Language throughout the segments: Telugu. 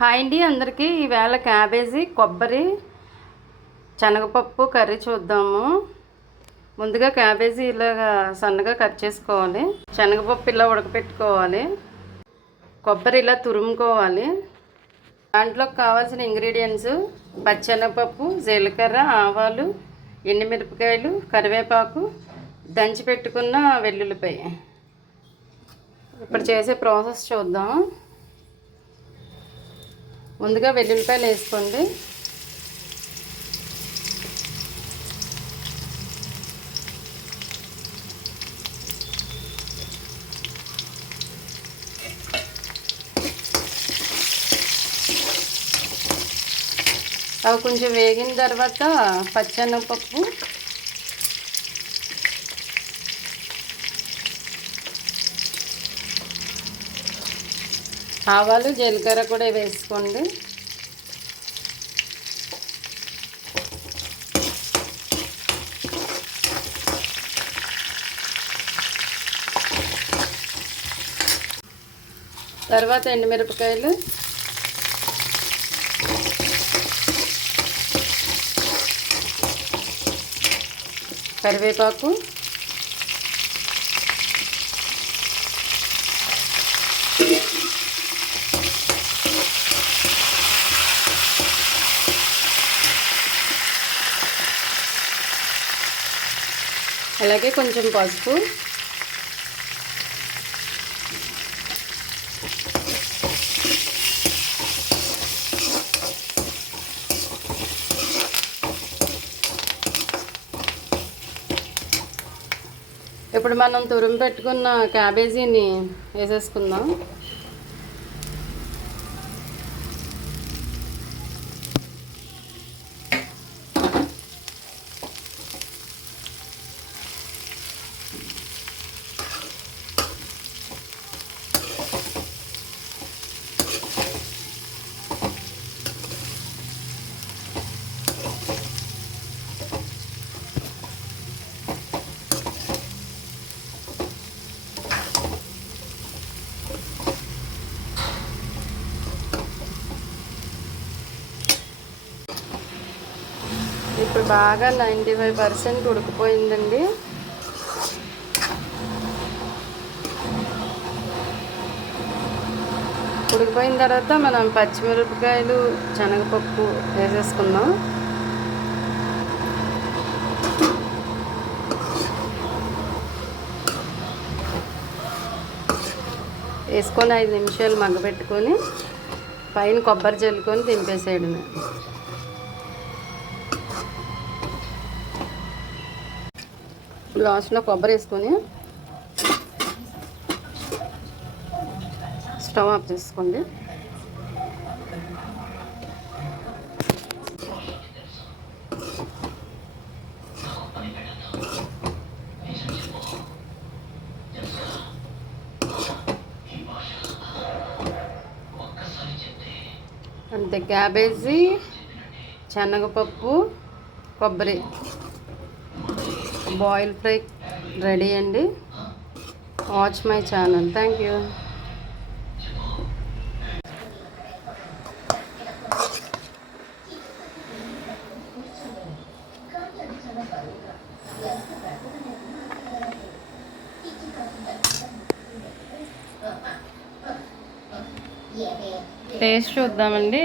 హాయ్ అండి అందరికీ. ఈవేళ క్యాబేజీ కొబ్బరి శనగపప్పు కర్రీ చూద్దాము. ముందుగా క్యాబేజీ ఇలాగా సన్నగా కట్ చేసుకోవాలి. శనగపప్పు ఇలా ఉడకపెట్టుకోవాలి. కొబ్బరి ఇలా తురుముకోవాలి. దాంట్లోకి కావాల్సిన ఇంగ్రీడియంట్స్ పచ్చెనగపప్పు, జీలకర్ర, ఆవాలు, ఎండుమిరపకాయలు, కరివేపాకు, దంచి పెట్టుకున్న వెల్లుల్లిపాయ. ఇప్పుడు చేసే ప్రాసెస్ చూద్దాం. ముందుగా వెల్లుల్లిపాయలు వేసుకోండి. అవి కొంచెం వేగిన తర్వాత పచ్చెనగపప్పు, ఆవాలు, జీలకర్ర కూడా వేసుకోండి. తర్వాత ఎండుమిరపకాయలు, కరివేపాకు, అలాగే కొంచెం పసుపు, ఇప్పుడు మనం తురుము పెట్టుకున్న క్యాబేజీని వేసేసుకుందాం. ఇప్పుడు బాగా 95% ఉడికిపోయిందండి. ఉడికిపోయిన తర్వాత మనం పచ్చిమిరపకాయలు, శనగపప్పు వేసేసుకుందాం. వేసుకొని 5 నిమిషాలు మగ్గబెట్టుకొని పైన కొబ్బరి జల్లుకొని దింపేసేయడమే. లాస్ట్లో కొబ్బరి వేసుకొని స్టవ్ ఆఫ్ చేసుకోండి. అంతే, క్యాబేజీ, శనగపప్పు, కొబ్బరి బాయిల్ ఫ్రై రెడీ అండి. Watch my channel. Thank you. Taste చూద్దామండి.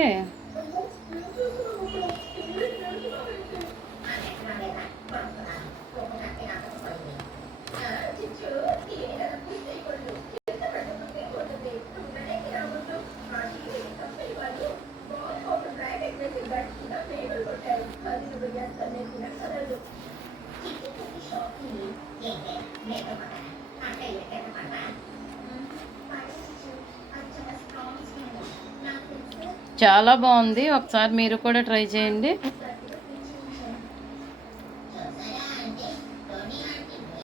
చాలా బాగుంది. ఒకసారి మీరు కూడా ట్రై చేయండి.